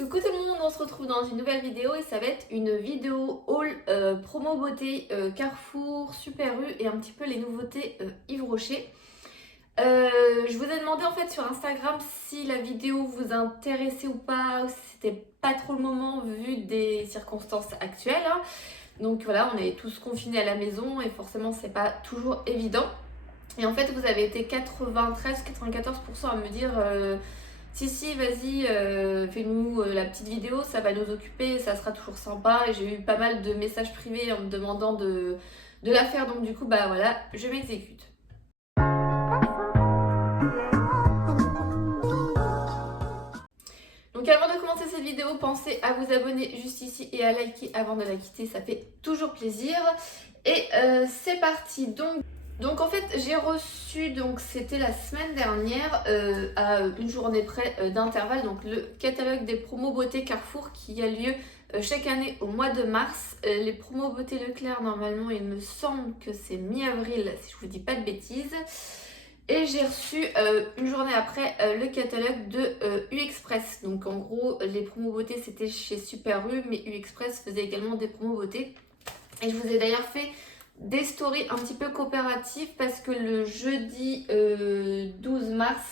Coucou tout le monde, on se retrouve dans une nouvelle vidéo et ça va être une vidéo haul promo beauté Carrefour, Super U et un petit peu les nouveautés Yves Rocher. Je vous ai demandé en fait sur Instagram si la vidéo vous intéressait ou pas, ou si c'était pas trop le moment vu des circonstances actuelles, hein. Donc voilà, on est tous confinés à la maison et forcément c'est pas toujours évident. Et en fait vous avez été 93-94% à me dire si, vas-y, fais-nous la petite vidéo, ça va nous occuper, ça sera toujours sympa. Et j'ai eu pas mal de messages privés en me demandant de la faire, donc du coup, bah voilà, je m'exécute. Donc avant de commencer cette vidéo, pensez à vous abonner juste ici et à liker avant de la quitter, ça fait toujours plaisir. Et c'est parti. Donc en fait j'ai reçu, donc c'était la semaine dernière, à une journée près d'intervalle, donc le catalogue des promos beauté Carrefour qui a lieu chaque année au mois de mars. Les promos beauté Leclerc, normalement il me semble que c'est mi-avril si je vous dis pas de bêtises. Et j'ai reçu une journée après le catalogue de U Express. Donc en gros les promos beauté c'était chez Super U, mais U Express faisait également des promos beauté. Et je vous ai d'ailleurs fait des stories un petit peu coopératives parce que le jeudi 12 mars,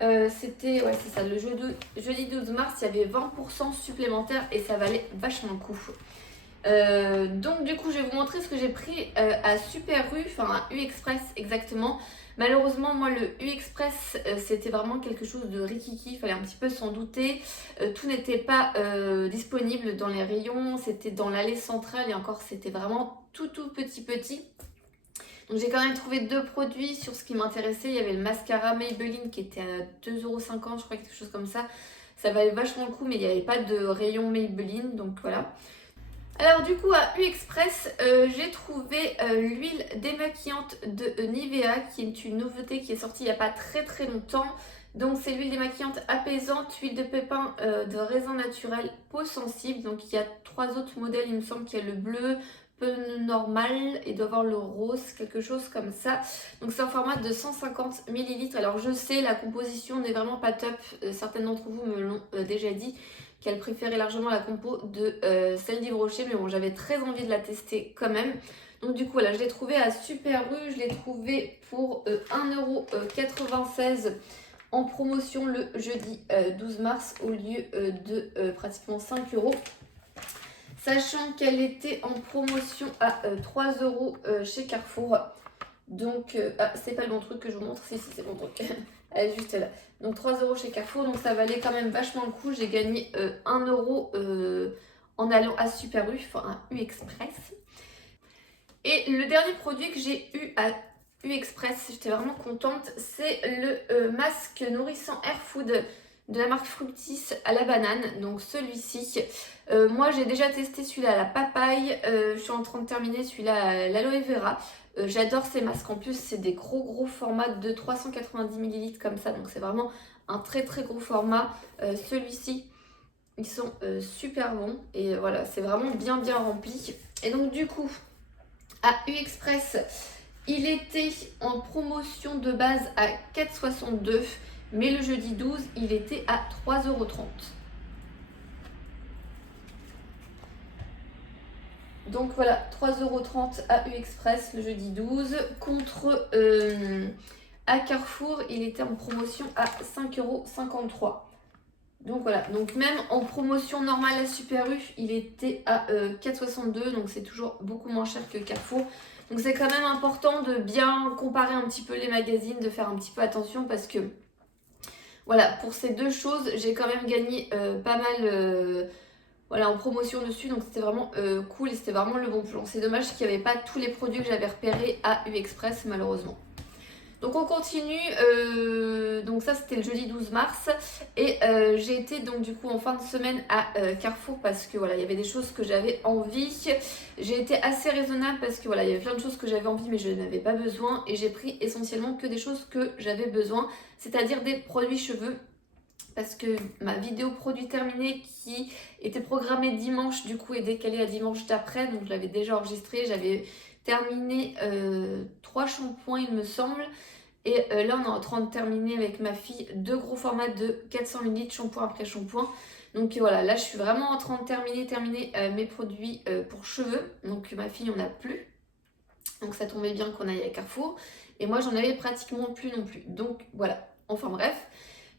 c'était, ouais c'est ça, le jeudi 12 mars, il y avait 20% supplémentaire et ça valait vachement le coup. Donc du coup je vais vous montrer ce que j'ai pris à Super U, enfin à U Express exactement. Malheureusement moi le U Express c'était vraiment quelque chose de rikiki, il fallait un petit peu s'en douter. Tout n'était pas disponible dans les rayons, c'était dans l'allée centrale et encore c'était vraiment tout petit. Donc j'ai quand même trouvé deux produits sur ce qui m'intéressait. Il y avait le mascara Maybelline qui était à 2,50 €, je crois, quelque chose comme ça. Ça valait vachement le coup mais il n'y avait pas de rayon Maybelline, donc voilà. Alors du coup à U Express, j'ai trouvé l'huile démaquillante de Nivea qui est une nouveauté qui est sortie il n'y a pas très longtemps. Donc c'est l'huile démaquillante apaisante, huile de pépin de raisin naturel, peau sensible. Donc il y a trois autres modèles, il me semble qu'il y a le bleu, peu normal et doit avoir le rose, quelque chose comme ça. Donc c'est un format de 150 ml. Alors je sais la composition n'est vraiment pas top, certaines d'entre vous me l'ont déjà dit, qu'elle préférait largement la compo de celle d'Yves Rocher, mais bon j'avais très envie de la tester quand même. Donc du coup voilà, je l'ai trouvé à Super U, je l'ai trouvé pour 1,96 € en promotion le jeudi 12 mars au lieu de pratiquement 5 €. Sachant qu'elle était en promotion à 3 € chez Carrefour. Donc, c'est pas le bon truc que je vous montre. Si, c'est le bon truc. Elle est juste là. Donc 3 € chez Carrefour. Donc ça valait quand même vachement le coup. J'ai gagné 1 € en allant à Super U, enfin à U Express. Et le dernier produit que j'ai eu à U Express, j'étais vraiment contente, c'est le masque nourrissant Air Food de la marque Fructis à la banane. Donc celui-ci, moi j'ai déjà testé celui-là à la papaye, je suis en train de terminer celui-là à l'aloe vera. J'adore ces masques, en plus c'est des gros formats de 390 ml comme ça, donc c'est vraiment un très gros format. Celui-ci, ils sont super bons et voilà, c'est vraiment bien rempli. Et donc du coup, à U Express, il était en promotion de base à 4,62 €, mais le jeudi 12, il était à 3,30 €. Donc voilà, 3,30 € à U Express le jeudi 12, contre à Carrefour, il était en promotion à 5,53 €. Donc voilà, donc même en promotion normale à Super U, il était à 4,62 €, donc c'est toujours beaucoup moins cher que Carrefour. Donc c'est quand même important de bien comparer un petit peu les magazines, de faire un petit peu attention parce que voilà, pour ces deux choses, j'ai quand même gagné pas mal voilà, en promotion dessus, donc c'était vraiment cool et c'était vraiment le bon plan. C'est dommage qu'il n'y avait pas tous les produits que j'avais repérés à U Express malheureusement. Donc on continue, donc ça c'était le jeudi 12 mars et j'ai été donc du coup en fin de semaine à Carrefour parce que voilà, il y avait des choses que j'avais envie. J'ai été assez raisonnable parce que voilà, il y avait plein de choses que j'avais envie mais je n'avais pas besoin et j'ai pris essentiellement que des choses que j'avais besoin, c'est-à-dire des produits cheveux. Parce que ma vidéo produit terminé qui était programmée dimanche du coup est décalée à dimanche d'après, donc je l'avais déjà enregistrée, j'avais terminé 3 shampoings il me semble. Et là on est en train de terminer avec ma fille 2 gros formats de 400 ml shampoing après shampoing. Donc voilà, là je suis vraiment en train de terminer mes produits pour cheveux. Donc ma fille on a plus. Donc ça tombait bien qu'on aille à Carrefour. Et moi j'en avais pratiquement plus non plus. Donc voilà, enfin bref.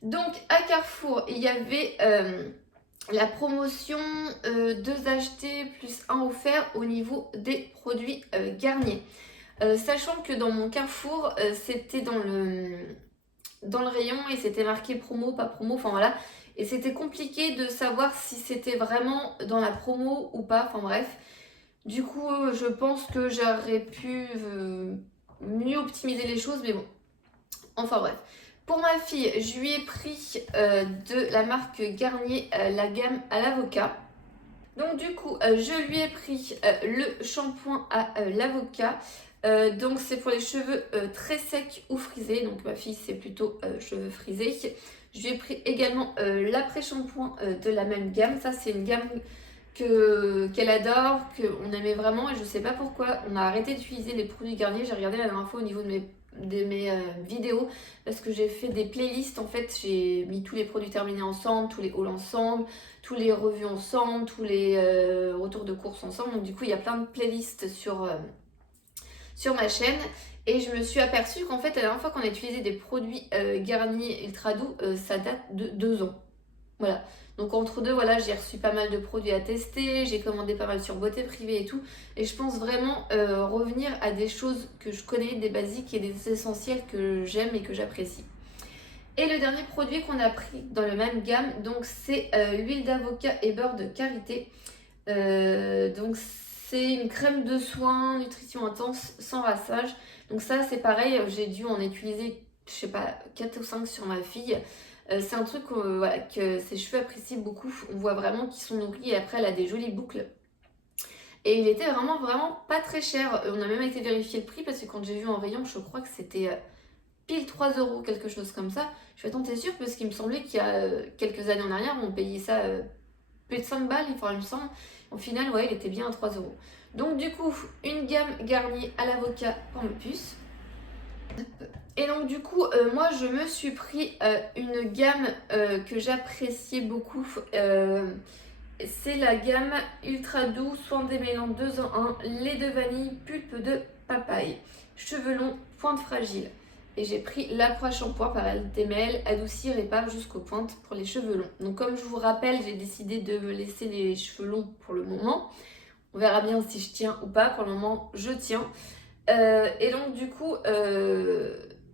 Donc à Carrefour, il y avait la promotion 2 achetés plus 1 offert au niveau des produits Garnier. Sachant que dans mon Carrefour, c'était dans le rayon et c'était marqué promo, pas promo, enfin voilà. Et c'était compliqué de savoir si c'était vraiment dans la promo ou pas, enfin bref. Du coup, je pense que j'aurais pu mieux optimiser les choses, mais bon. Enfin bref. Pour ma fille, je lui ai pris de la marque Garnier la gamme à l'avocat. Donc du coup, je lui ai pris le shampoing à l'avocat. Donc c'est pour les cheveux très secs ou frisés. Donc ma fille, c'est plutôt cheveux frisés. Je lui ai pris également l'après-shampoing de la même gamme. Ça, c'est une gamme qu'elle adore, qu'on aimait vraiment. Et je sais pas pourquoi on a arrêté d'utiliser les produits Garnier. J'ai regardé la dernière fois au niveau de mes vidéos parce que j'ai fait des playlists. En fait, j'ai mis tous les produits terminés ensemble, tous les hauls ensemble, tous les revues ensemble, tous les retours de course ensemble. Donc du coup, il y a plein de playlists sur ma chaîne. Et je me suis aperçue qu'en fait, la dernière fois qu'on a utilisé des produits Garnier Ultra Doux, ça date de 2 ans. Voilà. Donc entre deux, voilà, j'ai reçu pas mal de produits à tester, j'ai commandé pas mal sur Beauté Privée et tout. Et je pense vraiment revenir à des choses que je connais, des basiques et des essentiels que j'aime et que j'apprécie. Et le dernier produit qu'on a pris dans la même gamme, donc c'est l'huile d'avocat et beurre de karité. Donc c'est une crème de soin, nutrition intense, sans rassage. Donc ça c'est pareil, j'ai dû en utiliser, je sais pas, 4 ou 5 sur ma fille. C'est un truc voilà, que ses cheveux apprécient beaucoup. On voit vraiment qu'ils sont nourris et après elle a des jolies boucles. Et il était vraiment pas très cher. On a même été vérifier le prix parce que quand j'ai vu en rayon, je crois que c'était pile 3 euros, quelque chose comme ça. Je suis attends, t'es sûre? Parce qu'il me semblait qu'il y a quelques années en arrière, on payait ça plus de 5 balles, il me semble. Au final, ouais, il était bien à 3 euros. Donc du coup, une gamme Garnier à l'avocat pour mes puces. Et donc du coup, moi je me suis pris une gamme que j'appréciais beaucoup. C'est la gamme Ultra Doux, soin démêlant 2 en 1, lait de vanille, pulpe de papaye, cheveux longs, pointe fragile. Et j'ai pris l'après-shampoing par elle démêle, adoucir et pave jusqu'aux pointes pour les cheveux longs. Donc comme je vous rappelle, j'ai décidé de me laisser les cheveux longs pour le moment. On verra bien si je tiens ou pas. Pour le moment, je tiens. Et donc du coup,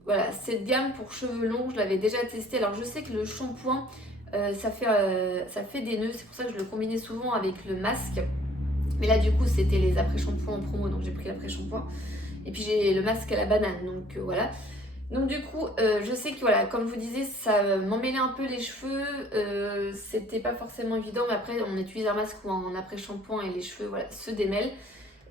voilà, cette gamme pour cheveux longs, je l'avais déjà testée. Alors je sais que le shampoing, ça fait des nœuds, c'est pour ça que je le combinais souvent avec le masque. Mais là du coup c'était les après-shampoings en promo, donc j'ai pris l'après-shampoing. Et puis j'ai le masque à la banane, donc voilà. Donc du coup, je sais que voilà, comme je vous disais, ça m'emmêlait un peu les cheveux. C'était pas forcément évident, mais après on utilise un masque ou un après-shampoing et les cheveux voilà, se démêlent.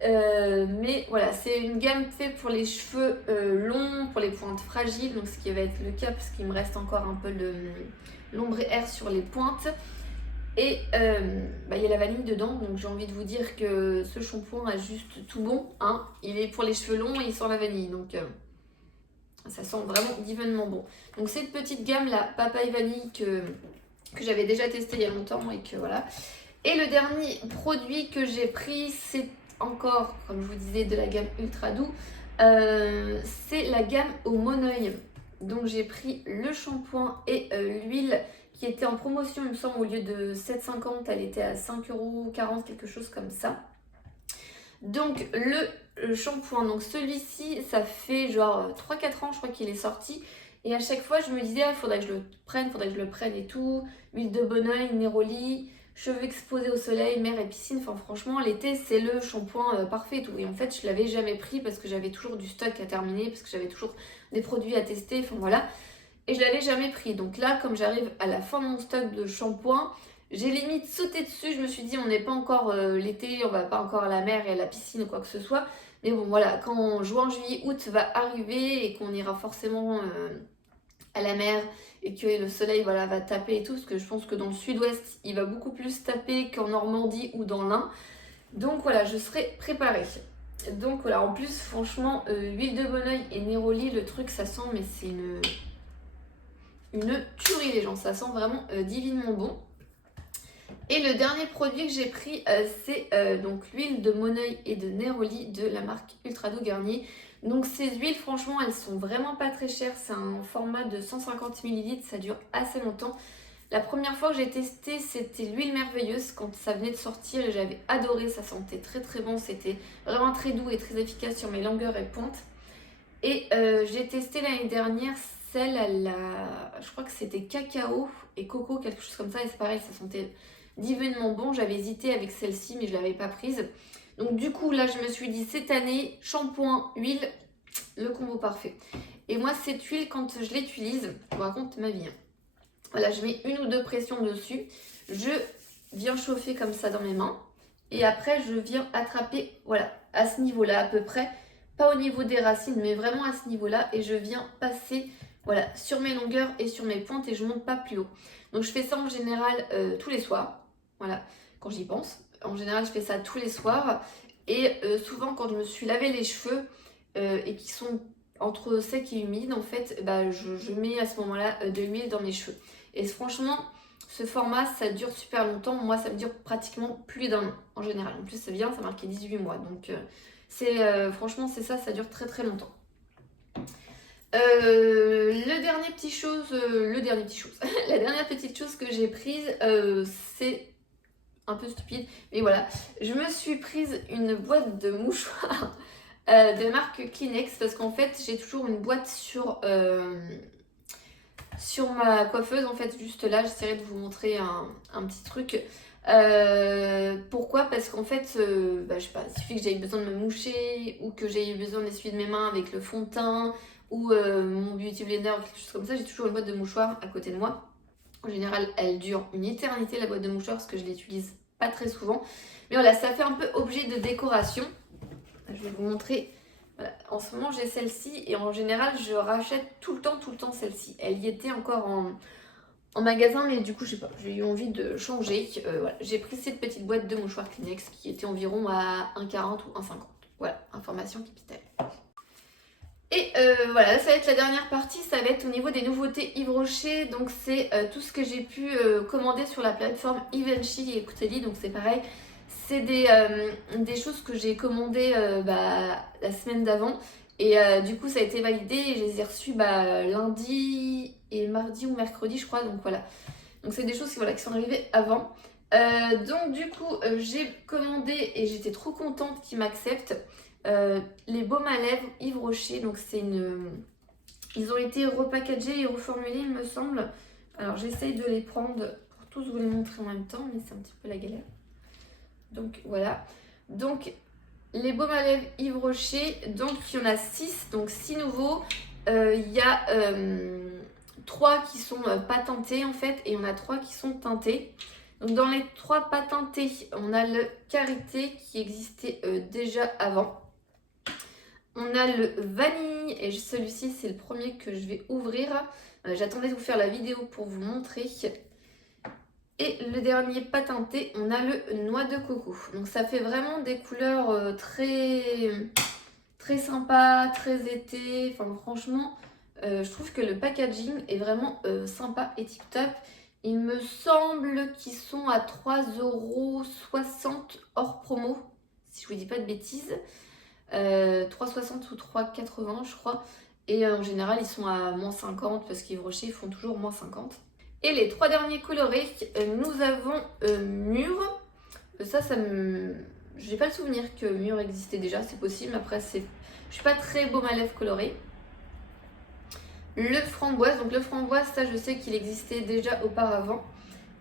Mais voilà, c'est une gamme faite pour les cheveux longs, pour les pointes fragiles, donc ce qui va être le cas parce qu'il me reste encore un peu l'ombre et air sur les pointes. Et il y a la vanille dedans, donc j'ai envie de vous dire que ce shampoing a juste tout bon. Hein. Il est pour les cheveux longs et il sent la vanille, donc ça sent vraiment divinement bon. Donc cette petite gamme là, papaye vanille que j'avais déjà testé il y a longtemps et que voilà. Et le dernier produit que j'ai pris, c'est encore, comme je vous disais, de la gamme Ultra Doux. C'est la gamme au Moneuil. Donc j'ai pris le shampoing et l'huile qui était en promotion, il me semble, au lieu de 7,50, elle était à 5,40 €, quelque chose comme ça. Donc le shampoing, donc celui-ci, ça fait genre 3-4 ans, je crois qu'il est sorti. Et à chaque fois, je me disais, il faudrait que je le prenne et tout. Huile de Boneuil, Neroli, cheveux exposés au soleil, mer et piscine. Enfin, franchement, l'été, c'est le shampoing parfait et tout. Et en fait, je l'avais jamais pris parce que j'avais toujours du stock à terminer, parce que j'avais toujours des produits à tester. Enfin, voilà. Et je l'avais jamais pris. Donc là, comme j'arrive à la fin de mon stock de shampoing, j'ai limite sauté dessus. Je me suis dit, on n'est pas encore l'été, on va pas encore à la mer et à la piscine ou quoi que ce soit. Mais bon, voilà, quand juin, juillet, août va arriver et qu'on ira forcément à la mer et que le soleil voilà, va taper et tout, parce que je pense que dans le sud-ouest, il va beaucoup plus taper qu'en Normandie ou dans l'Ain. Donc voilà, je serai préparée. Donc voilà, en plus franchement, huile de Bonoeil et Neroli, le truc ça sent, mais c'est une tuerie les gens, ça sent vraiment divinement bon. Et le dernier produit que j'ai pris, c'est donc l'huile de Monoeil et de Neroli de la marque Ultra Doux Garnier. Donc ces huiles, franchement, elles sont vraiment pas très chères. C'est un format de 150 ml, ça dure assez longtemps. La première fois que j'ai testé, c'était l'huile merveilleuse quand ça venait de sortir et j'avais adoré. Ça sentait très très bon, c'était vraiment très doux et très efficace sur mes longueurs et pointes. Et j'ai testé l'année dernière celle à la... je crois que c'était cacao et coco, quelque chose comme ça. Et c'est pareil, ça sentait divinement bon. J'avais hésité avec celle-ci, mais je ne l'avais pas prise. Donc du coup, là, je me suis dit, cette année, shampoing, huile, le combo parfait. Et moi, cette huile, quand je l'utilise, je vous raconte ma vie. Voilà, je mets une ou deux pressions dessus. Je viens chauffer comme ça dans mes mains. Et après, je viens attraper, voilà, à ce niveau-là à peu près. Pas au niveau des racines, mais vraiment à ce niveau-là. Et je viens passer, voilà, sur mes longueurs et sur mes pointes et je monte pas plus haut. Donc je fais ça en général tous les soirs. Voilà, quand j'y pense. En général, je fais ça tous les soirs. Et souvent, quand je me suis lavé les cheveux et qui sont entre sec et humide, en fait, bah, je mets à ce moment-là de l'huile dans mes cheveux. Et franchement, ce format, ça dure super longtemps. Moi, ça me dure pratiquement plus d'un an en général. En plus, c'est bien, ça marquait 18 mois. Donc, franchement, c'est ça, ça dure très très longtemps. La dernière petite chose que j'ai prise, c'est un peu stupide, mais voilà, je me suis prise une boîte de mouchoirs de marque Kleenex parce qu'en fait j'ai toujours une boîte sur ma coiffeuse, en fait juste là. J'essaierai de vous montrer un petit truc. Pourquoi? Parce qu'en fait, je sais pas, il suffit que j'aie besoin de me moucher ou que j'ai besoin d'essuyer de mes mains avec le fond de teint ou mon beauty blender ou quelque chose comme ça, j'ai toujours une boîte de mouchoirs à côté de moi. En général, elle dure une éternité la boîte de mouchoirs parce que je l'utilise pas très souvent. Mais voilà, ça fait un peu objet de décoration. Je vais vous montrer. Voilà. En ce moment, j'ai celle-ci et en général, je rachète tout le temps celle-ci. Elle y était encore en magasin, mais du coup, je sais pas, j'ai eu envie de changer. Voilà. J'ai pris cette petite boîte de mouchoirs Kleenex qui était environ à 1,40 ou 1,50. Voilà, information capitale. Et voilà, ça va être la dernière partie, ça va être au niveau des nouveautés Yves Rocher. Donc c'est tout ce que j'ai pu commander sur la plateforme Givenchy et Couteli. Donc c'est pareil, c'est des choses que j'ai commandées la semaine d'avant. Et du coup ça a été validé et je les ai reçues lundi et mardi ou mercredi je crois. Donc voilà, donc c'est des choses qui sont arrivées avant. Donc du coup j'ai commandé et j'étais trop contente qu'ils m'acceptent. Les baumes à lèvres Yves Rocher, donc ils ont été repackagés et reformulés il me semble. Alors j'essaye de les prendre pour tous vous les montrer en même temps, mais c'est un petit peu la galère. Donc voilà, donc les baumes à lèvres Yves Rocher, donc il y en a 6, donc 6 nouveaux. Il y a 3 qui sont pas teintés en fait et on a 3 qui sont teintés. Donc dans les 3 pas teintés, on a le Karité qui existait déjà avant. On a le vanille et celui-ci c'est le premier que je vais ouvrir. J'attendais de vous faire la vidéo pour vous montrer. Et le dernier pas teinté, on a le noix de coco. Donc ça fait vraiment des couleurs très, très sympa, très été. Enfin franchement, je trouve que le packaging est vraiment sympa et tip top. Il me semble qu'ils sont à 3,60 € hors promo, si je vous dis pas de bêtises. 3,60 ou 3,80 je crois. Et en général, ils sont à moins 50 parce qu'Yves Rocher ils font toujours moins 50. Et les 3 derniers colorés, nous avons Mûr. J'ai pas le souvenir que Mûr existait déjà, c'est possible. Après, je suis pas très baume à lèvres coloré. Le framboise, donc le framboise, ça je sais qu'il existait déjà auparavant.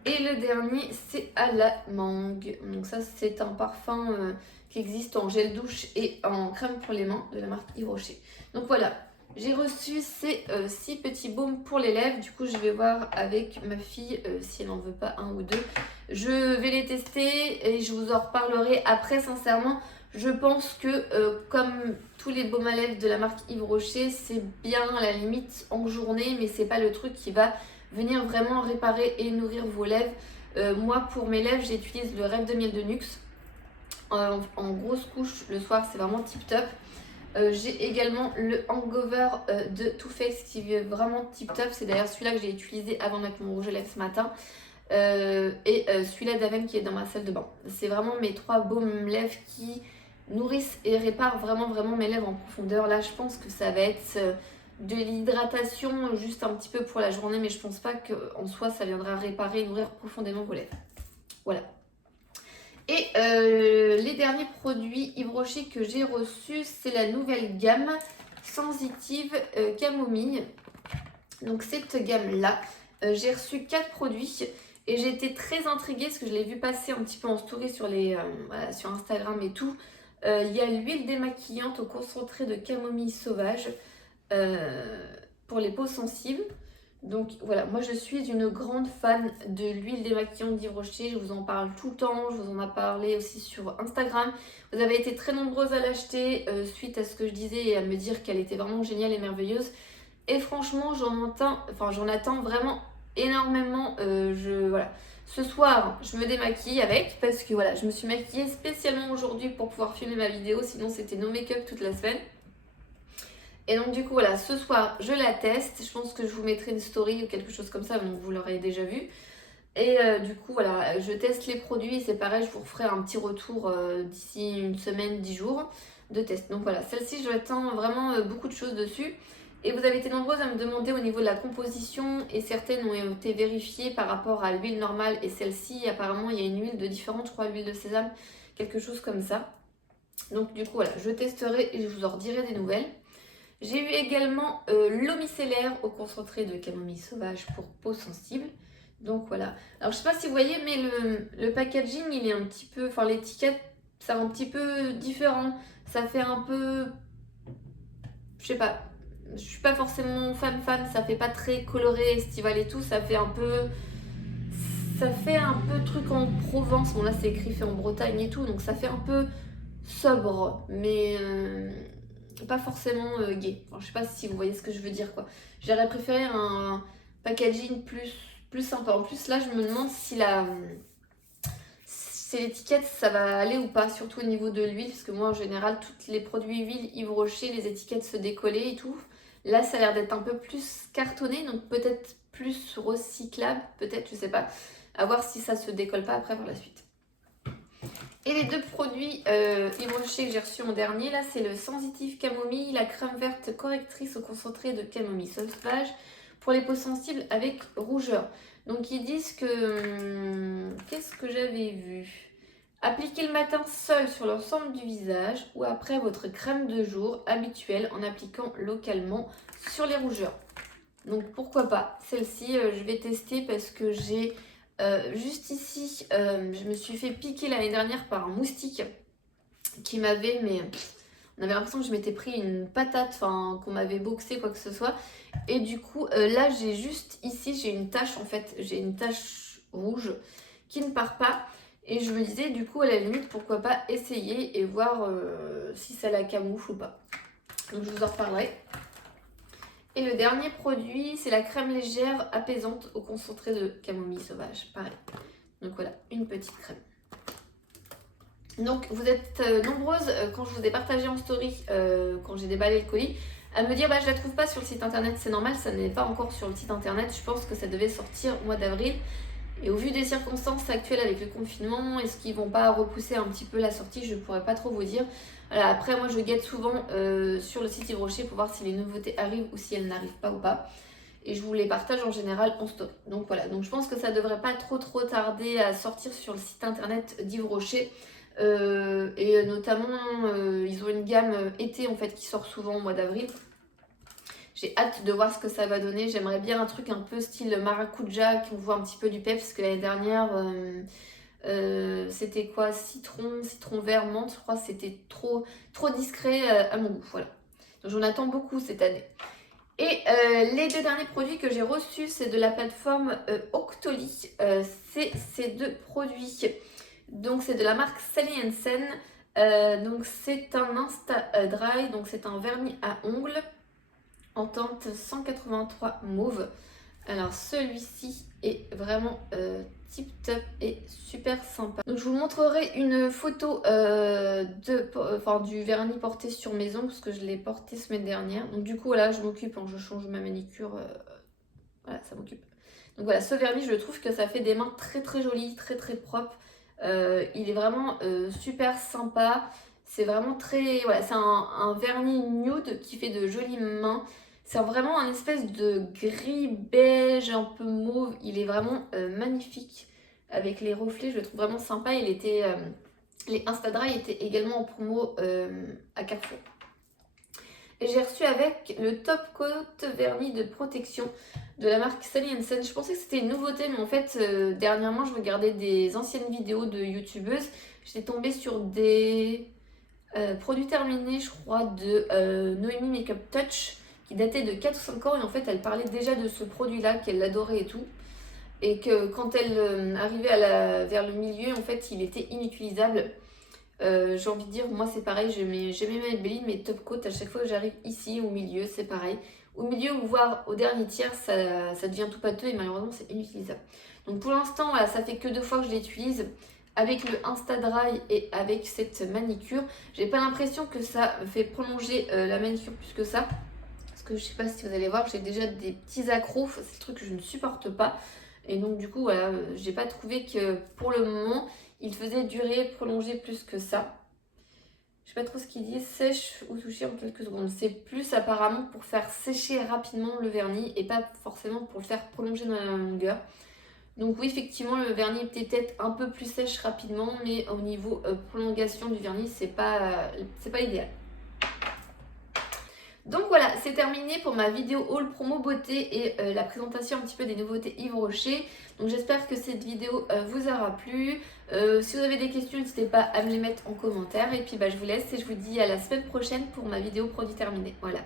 Et le dernier, c'est à la mangue. Donc ça, c'est un parfum qui existe en gel douche et en crème pour les mains de la marque Yves Rocher. Donc voilà, j'ai reçu ces 6 petits baumes pour les lèvres. Du coup, je vais voir avec ma fille si elle n'en veut pas un ou deux. Je vais les tester et je vous en reparlerai après. Sincèrement, je pense que comme tous les baumes à lèvres de la marque Yves Rocher, c'est bien à la limite en journée, mais c'est pas le truc qui va venir vraiment réparer et nourrir vos lèvres. Moi, pour mes lèvres, j'utilise le Rêve de miel de Nuxe. en grosse couche le soir, c'est vraiment tip top. J'ai également le Hangover de Too Faced qui est vraiment tip top. C'est d'ailleurs celui-là que j'ai utilisé avant de mettre mon rouge à lèvres ce matin. Celui-là d'Aven qui est dans ma salle de bain. C'est vraiment mes 3 baumes lèvres qui nourrissent et réparent vraiment mes lèvres en profondeur. Là je pense que ça va être de l'hydratation juste un petit peu pour la journée, mais je pense pas qu'en soi ça viendra réparer et nourrir profondément vos lèvres. Voilà. Et les derniers produits Yves Rocher que j'ai reçus, c'est la nouvelle gamme Sensitive Camomille. Donc cette gamme-là, j'ai reçu 4 produits et j'ai été très intriguée parce que je l'ai vu passer un petit peu en story sur, voilà, sur Instagram et tout. Il y a l'huile démaquillante au concentré de camomille sauvage pour les peaux sensibles. Donc voilà, moi je suis une grande fan de l'huile démaquillante d'Yves Rocher, je vous en parle tout le temps, je vous en ai parlé aussi sur Instagram. Vous avez été très nombreuses à l'acheter suite à ce que je disais et à me dire qu'elle était vraiment géniale et merveilleuse. Et franchement, j'en attends vraiment énormément. Voilà. Ce soir, je me démaquille avec parce que voilà, je me suis maquillée spécialement aujourd'hui pour pouvoir filmer ma vidéo, sinon c'était no make-up toute la semaine. Et donc du coup voilà, ce soir je la teste, je pense que je vous mettrai une story ou quelque chose comme ça, donc vous l'aurez déjà vu. Et du coup voilà, je teste les produits et c'est pareil, je vous referai un petit retour d'ici une semaine, 10 jours de test. Donc voilà, celle-ci j'attends vraiment beaucoup de choses dessus. Et vous avez été nombreuses à me demander au niveau de la composition et certaines ont été vérifiées par rapport à l'huile normale et celle-ci apparemment il y a une huile de différente, je crois l'huile de sésame, quelque chose comme ça. Donc du coup voilà, je testerai et je vous en redirai des nouvelles. J'ai eu également l'eau micellaire au concentré de camomille sauvage pour peau sensible. Donc voilà. Alors je sais pas si vous voyez, mais le packaging, il est un petit peu... Enfin l'étiquette, c'est un petit peu différent. Ça fait un peu... Je sais pas. Je suis pas forcément fan. Ça fait pas très coloré, estival et tout. Ça fait un peu... Ça fait un peu truc en Provence. Bon là c'est écrit fait en Bretagne et tout. Donc ça fait un peu sobre. Mais... pas forcément gay. Enfin, je sais pas si vous voyez ce que je veux dire quoi. J'aurais préféré un packaging plus sympa. En plus là je me demande si l'étiquette ça va aller ou pas, surtout au niveau de l'huile, parce que moi en général tous les produits huile Yves Rocher, les étiquettes se décollaient et tout. Là ça a l'air d'être un peu plus cartonné, donc peut-être plus recyclable, peut-être, je sais pas. À voir si ça se décolle pas après par la suite. Et les 2 produits Yves Rocher que j'ai reçus en dernier, là c'est le Sensitive Camomille, la crème verte correctrice au concentré de camomille sauvage pour les peaux sensibles avec rougeur. Donc ils disent que... qu'est-ce que j'avais vu? Appliquez le matin seul sur l'ensemble du visage ou après votre crème de jour habituelle en appliquant localement sur les rougeurs. Donc pourquoi pas, celle-ci je vais tester parce que j'ai... juste ici, je me suis fait piquer l'année dernière par un moustique qui m'avait, mais on avait l'impression que je m'étais pris une patate, enfin qu'on m'avait boxé quoi que ce soit. Et du coup, là j'ai juste ici, j'ai une tache en fait, j'ai une tache rouge qui ne part pas. Et je me disais du coup à la limite pourquoi pas essayer et voir si ça la camoufle ou pas. Donc je vous en reparlerai. Et le dernier produit, c'est la crème légère apaisante au concentré de camomille sauvage. Pareil. Donc voilà, une petite crème. Donc vous êtes nombreuses, quand je vous ai partagé en story, quand j'ai déballé le colis, à me dire bah, je la trouve pas sur le site internet. C'est normal, ça n'est pas encore sur le site internet. Je pense que ça devait sortir au mois d'avril. Et au vu des circonstances actuelles avec le confinement, est-ce qu'ils vont pas repousser un petit peu la sortie? Je ne pourrais pas trop vous dire. Voilà, après, moi, je guette souvent sur le site Yves Rocher pour voir si les nouveautés arrivent ou si elles n'arrivent pas ou pas. Et je vous les partage en général en story. Donc voilà, donc je pense que ça devrait pas trop tarder à sortir sur le site internet d'Yves Rocher. Et notamment, ils ont une gamme été en fait qui sort souvent au mois d'avril. J'ai hâte de voir ce que ça va donner. J'aimerais bien un truc un peu style maracuja, qui on voit un petit peu du peps, parce que l'année dernière, c'était quoi? Citron vert, menthe, je crois. C'était trop discret à mon goût, voilà. Donc j'en attends beaucoup cette année. Et les 2 derniers produits que j'ai reçus, c'est de la plateforme Octoly. C'est ces 2 produits. Donc c'est de la marque Sally Hansen. Donc c'est un Insta Dry, donc c'est un vernis à ongles en teinte 183 mauve. Alors celui-ci est vraiment tip top et super sympa. Donc je vous montrerai une photo du vernis porté sur mes ongles parce que je l'ai porté semaine dernière. Donc du coup voilà, je m'occupe, je change ma manicure, voilà, ça m'occupe. Donc voilà, ce vernis, je trouve que ça fait des mains très très jolies, très très propres. Il est vraiment super sympa. C'est vraiment très... Voilà, c'est un vernis nude qui fait de jolies mains. C'est vraiment un espèce de gris beige, un peu mauve. Il est vraiment magnifique avec les reflets. Je le trouve vraiment sympa. Les Instadry étaient également en promo à Carrefour. Et j'ai reçu avec le Top Coat vernis de protection de la marque Sally Hansen. Je pensais que c'était une nouveauté, mais en fait, dernièrement, je regardais des anciennes vidéos de youtubeuses. J'étais tombée sur des produits terminés, je crois, de Noémie Makeup Touch, qui datait de 4 ou 5 ans. Et en fait, elle parlait déjà de ce produit-là, qu'elle l'adorait et tout. Et que quand elle arrivait vers le milieu, en fait, il était inutilisable. J'ai envie de dire, moi c'est pareil, j'ai mes Maybelline, mes top coat, à chaque fois que j'arrive ici au milieu, c'est pareil. Au milieu ou voire au dernier tiers, ça devient tout pâteux et malheureusement c'est inutilisable. Donc pour l'instant, voilà, ça fait que 2 fois que je l'utilise avec le Instadry et avec cette manicure. J'ai pas l'impression que ça fait prolonger la manicure plus que ça. Parce que je sais pas si vous allez voir, j'ai déjà des petits accros, c'est le truc que je ne supporte pas. Et donc du coup, voilà, j'ai pas trouvé que pour le moment, il faisait durer, prolonger plus que ça. Je sais pas trop ce qu'il dit, sèche ou toucher en quelques secondes. C'est plus apparemment pour faire sécher rapidement le vernis et pas forcément pour le faire prolonger dans la longueur. Donc oui, effectivement, le vernis était peut-être un peu plus sèche rapidement, mais au niveau prolongation du vernis, c'est pas idéal. Donc voilà, c'est terminé pour ma vidéo haul promo beauté et la présentation un petit peu des nouveautés Yves Rocher. Donc j'espère que cette vidéo vous aura plu. Si vous avez des questions, n'hésitez pas à me les mettre en commentaire. Et puis je vous laisse et je vous dis à la semaine prochaine pour ma vidéo produit terminé. Voilà.